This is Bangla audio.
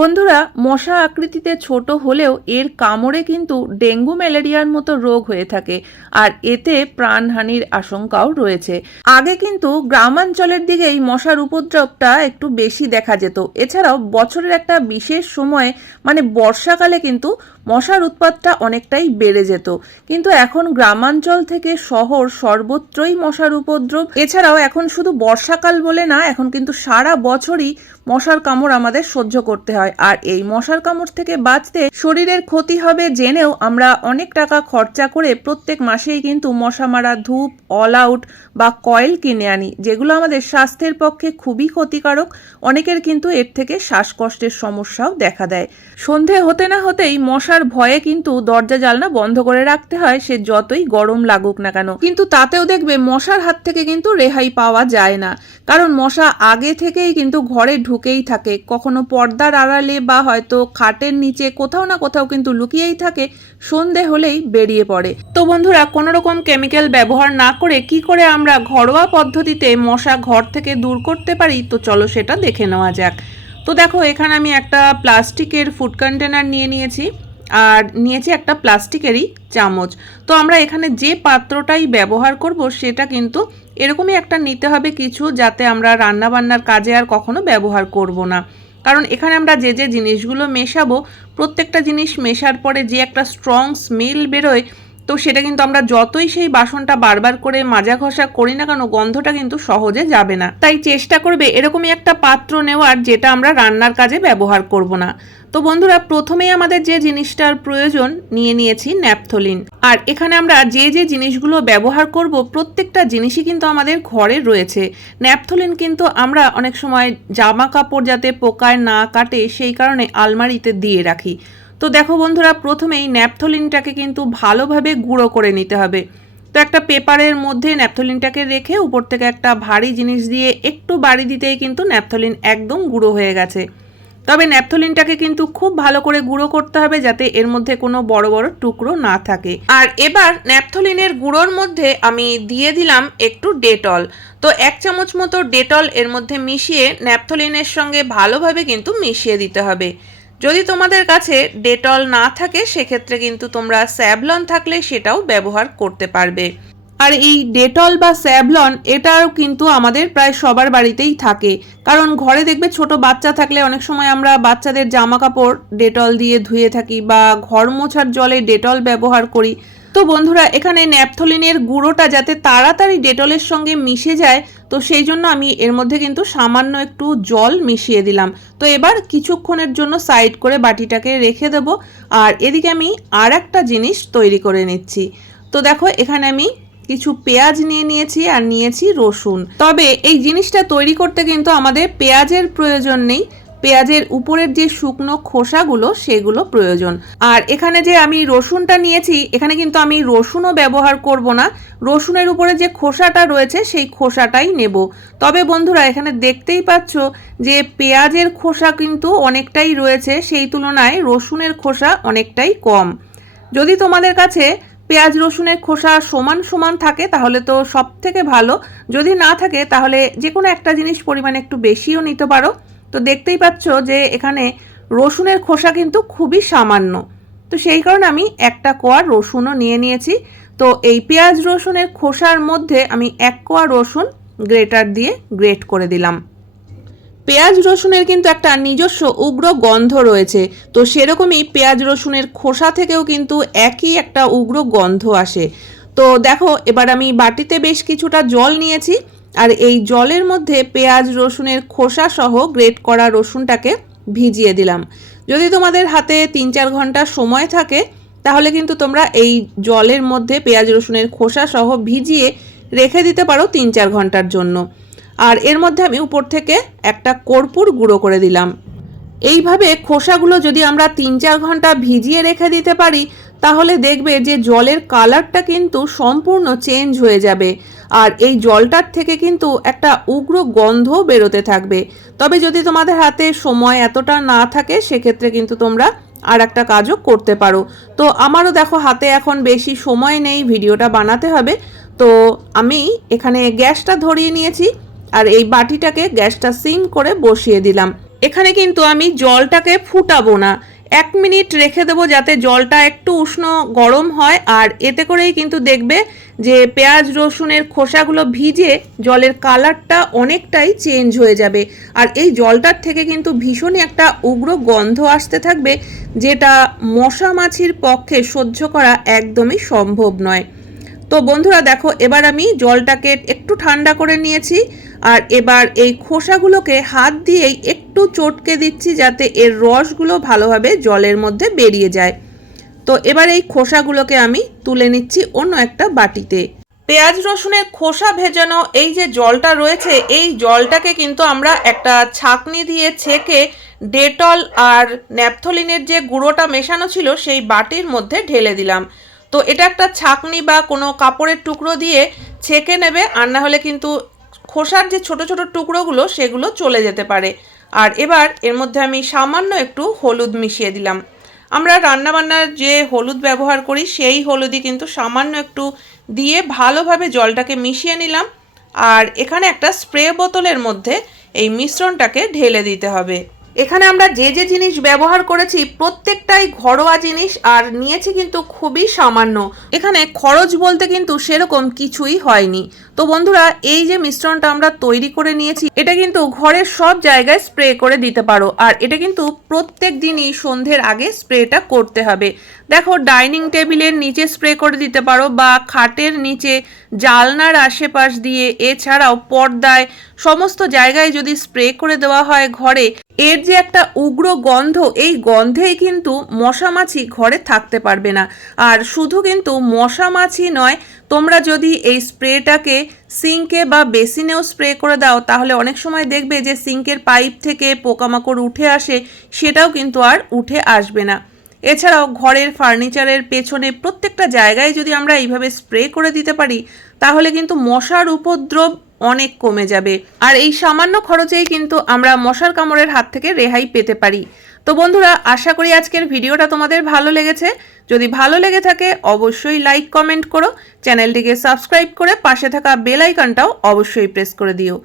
বন্ধুরা, মশা আকৃতিতে ছোট হলেও এর কামড়ে কিন্তু ডেঙ্গু ম্যালেরিয়ার মতো রোগ হয়ে থাকে, আর এতে প্রাণহানির আশঙ্কাও রয়েছে। আগে কিন্তু গ্রামাঞ্চলের দিকেই মশার উপদ্রবটা একটু বেশি দেখা যেত। এছাড়াও বছরের একটা বিশেষ সময়ে মানে বর্ষাকালে কিন্তু মশার উৎপাতটা অনেকটাই বেড়ে যেত। কিন্তু এখন গ্রামাঞ্চল থেকে শহর সর্বত্রই মশার উপদ্রব। এছাড়াও এখন শুধু বর্ষাকাল বলে না, এখন কিন্তু সারা বছরই মশার কামড় আমাদের সহ্য করতে হয়। আর এই মশার কামড় থেকে বাঁচতে শরীরের ক্ষতি হবে জেনেও আমরা অনেক টাকা খরচা করে প্রত্যেক মাসেই কিন্তু মশা মারা, ধূপ অল আউট বা কয়েল কিনে আনি, যেগুলো আমাদের স্বাস্থ্যের পক্ষে খুবই ক্ষতিকারক। অনেকের কিন্তু এর থেকে শ্বাসকষ্টের সমস্যাও দেখা দেয়। সন্ধে হতে না হতেই মশার ভয়ে কিন্তু দরজা জালনা বন্ধ করে রাখতে হয়, সে যতই গরম লাগুক না কেন। কিন্তু তাতেও দেখবে মশার হাত থেকে কিন্তু রেহাই পাওয়া যায় না। কারণ মশা আগে থেকেই কিন্তু ঘরে ঢুকেই থাকে, কখনো পর্দার আড়ালে বা হয়তো খাটের নিচে কোথাও না কোথাও কিন্তু লুকিয়েই থাকে, সন্ধে হলেই বেরিয়ে পড়ে। তো বন্ধুরা, কোনো রকম কেমিক্যাল ব্যবহার না করে কি করে আমরা ঘরোয়া পদ্ধতিতে মশা ঘর থেকে দূর করতে পারি? তো চলো সেটা দেখে নেওয়া যাক। তো দেখো, এখানে আমি একটা প্লাস্টিকের ফুড কন্টেনার নিয়ে নিয়েছি, আর নিয়েছি একটা প্লাস্টিকেরই চামচ। তো আমরা এখানে যে পাত্রটাই ব্যবহার করব, সেটা কিন্তু এরকমই একটা নিতে হবে কিছু, যাতে আমরা রান্না বান্নার কাজে আর কখনো ব্যবহার করব না। কারণ এখানে আমরা যে যে জিনিসগুলো মেশাবো, প্রত্যেকটা জিনিস মেশার পরে যে একটা স্ট্রং স্মেল বেরোয় তো সেটা কিন্তু আমরা যতই সেই বাসনটা বারবার করে মাজা ঘষা করি না কেন, গন্ধটা কিন্তু সহজে যাবে না। তাই চেষ্টা করবে এরকমই একটা পাত্র নেওয়ার যেটা আমরা রান্নার কাজে ব্যবহার করব না। তো বন্ধুরা, প্রথমেই আমাদের যে জিনিসটার প্রয়োজন নিয়ে নিয়েছি ন্যাপথলিন। আর এখানে আমরা যে যে জিনিসগুলো ব্যবহার করব, প্রত্যেকটা জিনিসই কিন্তু আমাদের ঘরে রয়েছে। ন্যাপথলিন কিন্তু আমরা অনেক সময় জামা কাপড় যাতে পোকায় না কাটে, সেই কারণে আলমারিতে দিয়ে রাখি। তো দেখো বন্ধুরা, প্রথমেই ন্যাপথলিনটাকে কিন্তু ভালোভাবে গুঁড়ো করে নিতে হবে। তো একটা পেপারের মধ্যে ন্যাপথলিনটাকে রেখে উপর থেকে একটা ভারী জিনিস দিয়ে একটু বাড়ি দিতেই কিন্তু ন্যাপথলিন একদম গুঁড়ো হয়ে গেছে। তবে ন্যাপথলিনটাকে কিন্তু খুব ভালো করে গুঁড়ো করতে হবে যাতে এর মধ্যে কোনো বড় বড় টুকরো না থাকে। আর এবার ন্যাপথলিনের গুঁড়োর মধ্যে আমি দিয়ে দিলাম একটু ডেটল। তো এক চামচ মতো ডেটল এর মধ্যে মিশিয়ে ন্যাপথলিনের সঙ্গে ভালোভাবে কিন্তু মিশিয়ে দিতে হবে। যদি তোমাদের কাছে ডেটল না থাকে, সেক্ষেত্রে কিন্তু তোমরা স্যাভলন থাকলে সেটাও ব্যবহার করতে পারবে। আর এই ডেটল বা স্যাভলন এটাও কিন্তু আমাদের প্রায় সবার বাড়িতেই থাকে। কারণ ঘরে দেখবে ছোট বাচ্চা থাকলে অনেক সময় আমরা বাচ্চাদের জামা কাপড় ডেটল দিয়ে ধুয়ে থাকি বা ঘর মোছার জলে ডেটল ব্যবহার করি। তো বন্ধুরা, এখানে ন্যাপথলিনের গুঁড়োটা যাতে তাড়াতাড়ি ডেটলের সঙ্গে মিশে যায়, তো সেই জন্য আমি এর মধ্যে কিন্তু সামান্য একটু জল মিশিয়ে দিলাম। তো এবার কিছুক্ষণের জন্য সাইড করে বাটিটাকে রেখে দেব, আর এদিকে আমি আর একটা জিনিস তৈরি করে নিচ্ছি। তো দেখো, এখানে আমি কিছু পেঁয়াজ নিয়ে নিয়েছি আর নিয়েছি রসুন। তবে এই জিনিসটা তৈরি করতে কিন্তু আমাদের পেঁয়াজের প্রয়োজন নেই পেঁয়াজের উপরের যে শুকনো খোসাগুলো, সেগুলো প্রয়োজন। আর এখানে যে আমি রসুনটা নিয়েছি, এখানে কিন্তু আমি রসুনও ব্যবহার করব না। রসুনের উপরে যে খোসাটা রয়েছে, সেই খোসাটাই নেব। তবে বন্ধুরা, এখানে দেখতেই পাচ্ছ যে পেঁয়াজের খোসা কিন্তু অনেকটাই রয়েছে। সেই তুলনায় রসুনের খোসা অনেকটাই কম। যদি তোমাদের কাছে পেঁয়াজ রসুনের খোসা সমান সমান থাকে, তাহলে তো সব থেকে ভালো। যদি না থাকে, তাহলে যে কোনো একটা জিনিস পরিমাণে একটু বেশিও নিতে পারো। তো দেখতেই পাচ্ছ যে এখানে রসুনের খোসা কিন্তু খুবই সামান্য। তো সেই কারণে আমি একটা কোয়া রসুনও নিয়ে নিয়েছি। তো এই পেঁয়াজ রসুনের খোসার মধ্যে আমি এক কোয়া রসুন গ্রেটার দিয়ে গ্রেট করে দিলাম। পেঁয়াজ রসুনের কিন্তু একটা নিজস্ব উগ্র গন্ধ রয়েছে। তো সেরকমই পেঁয়াজ রসুনের খোসা থেকেও কিন্তু একই একটা উগ্র গন্ধ আসে। তো দেখো, এবার আমি বাটিতে বেশ কিছুটা জল নিয়েছি। আর এই জলের মধ্যে পেঁয়াজ, রসুনের খোসা সহ গ্রেট করা রসুনটাকে ভিজিয়ে দিলাম। যদি তোমাদের হাতে তিন চার ঘণ্টা সময় থাকে, তাহলে কিন্তু তোমরা এই জলের মধ্যে পেঁয়াজ, রসুনের খোসা সহ ভিজিয়ে রেখে দিতে পারো তিন চার ঘণ্টার জন্য। আর এর মধ্যে আমি উপর থেকে একটা কর্পূর গুঁড়ো করে দিলাম। এইভাবে খোসাগুলো যদি আমরা তিন চার ঘণ্টা ভিজিয়ে রেখে দিতে পারি তাহলে দেখবে যে জলের কালারটা কিন্তু সম্পূর্ণ চেঞ্জ হয়ে যাবে। আর এই জলটার থেকে কিন্তু একটা উগ্র গন্ধ বেরোতে থাকবে। তবে যদি তোমাদের হাতে সময় এতটা না থাকে, সেক্ষেত্রে কিন্তু তোমরা আর একটা কাজও করতে পারো। তো আমারও দেখো হাতে এখন বেশি সময় নেই ভিডিওটা বানাতে হবে। তো আমি এখানে গ্যাসটা ধরিয়ে নিয়েছি আর এই বাটিটাকে গ্যাসটা সিম করে বসিয়ে দিলাম। এখানে কিন্তু আমি জলটাকে ফুটাবো না। এক মিনিট রেখে দেবো যাতে জলটা একটু উষ্ণ গরম হয়, আর এতে করেই কিন্তু দেখবে যে পেঁয়াজ, রসুনের খোসাগুলো ভিজে জলের কালারটা অনেকটাই চেঞ্জ হয়ে যাবে। আর এই জলটার থেকে কিন্তু ভীষণই একটা উগ্র গন্ধ আসতে থাকবে, যেটা মশা মাছির পক্ষে সহ্য করা একদমই সম্ভব নয়। তো বন্ধুরা দেখো, এবার আমি জলটাকে একটু ঠান্ডা করে নিয়েছি আর এবার এই খোসাগুলোকে হাত দিয়েই একটু চটকে দিচ্ছি যাতে এর রসগুলো ভালোভাবে জলের মধ্যে বেরিয়ে যায়। তো এবার এই খোসাগুলোকে আমি তুলে নিচ্ছি অন্য একটা বাটিতে। পেঁয়াজ রসুনের খোসা ভেজানো এই যে জলটা রয়েছে, এই জলটাকে কিন্তু আমরা একটা ছাকনি দিয়ে ছেঁকে ডেটল আর ন্যাপথলিনের যে গুঁড়োটা মেশানো ছিল, সেই বাটির মধ্যে ঢেলে দিলাম। তো এটা একটা ছাকনি বা কোনো কাপড়ের টুকরো দিয়ে ছেঁকে নেবে, আর না হলে কিন্তু খোসার যে ছোট ছোট টুকরোগুলো সেগুলো চলে যেতে পারে। আর এবার এর মধ্যে আমি সামান্য একটু হলুদ মিশিয়ে দিলাম। আমরা রান্নাবান্নার যে হলুদ ব্যবহার করি, সেই হলুদই কিন্তু সামান্য একটু দিয়ে ভালোভাবে জলটাকে মিশিয়ে নিলাম। আর এখানে একটা স্প্রে বোতলের মধ্যে এই মিশ্রণটাকে ঢেলে দিতে হবে। এখানে আমরা যে যে জিনিস ব্যবহার করেছি, প্রত্যেকটাই ঘরোয়া জিনিস আর নিয়েছি কিন্তু খুবই সামান্য। এখানে খরচ বলতে কিন্তু সেরকম কিছুই হয়নি। তো বন্ধুরা, এই যে মিশ্রণটা আমরা তৈরি করে নিয়েছি, এটা কিন্তু ঘরের সব জায়গায় স্প্রে করে দিতে পারো। আর এটা কিন্তু প্রত্যেক দিনই সন্ধ্যের আগে স্প্রেটা করতে হবে। দেখো, ডাইনিং টেবিলের নিচে স্প্রে করে দিতে পারো বা খাটের নিচে জালনার আশেপাশ দিয়ে, এছাড়াও পর্দায়, সমস্ত জায়গায় যদি স্প্রে করে দেওয়া হয় ঘরে এর যে একটা উগ্র গন্ধ, এই গন্ধেই কিন্তু মশা মাছি ঘরে থাকতে পারবে না। আর শুধু কিন্তু মশা মাছি নয়, তোমরা যদি এই স্প্রেটাকে সিঙ্কে বা বেসিনেও স্প্রে করে দাও, তাহলে অনেক সময় দেখবে যে সিঙ্কের পাইপ থেকে পোকামাকড় উঠে আসে, সেটাও কিন্তু আর উঠে আসবে না। এছাড়াও ঘরের ফার্নিচারের পেছনে প্রত্যেকটা জায়গায় যদি আমরা এইভাবে স্প্রে করে দিতে পারি, তাহলে কিন্তু মশার উপদ্রব অনেক কমে যাবে। আর এই সামান্য খরচেই কিন্তু আমরা মশার কামড়ের হাত থেকে রেহাই পেতে পারি। তো বন্ধুরা, আশা করি আজকের ভিডিওটা তোমাদের ভালো লেগেছে। যদি ভালো লেগে থাকে, অবশ্যই লাইক, কমেন্ট করো। চ্যানেলটিকে সাবস্ক্রাইব করে পাশে থাকা বেল আইকনটাও অবশ্যই প্রেস করে দিও।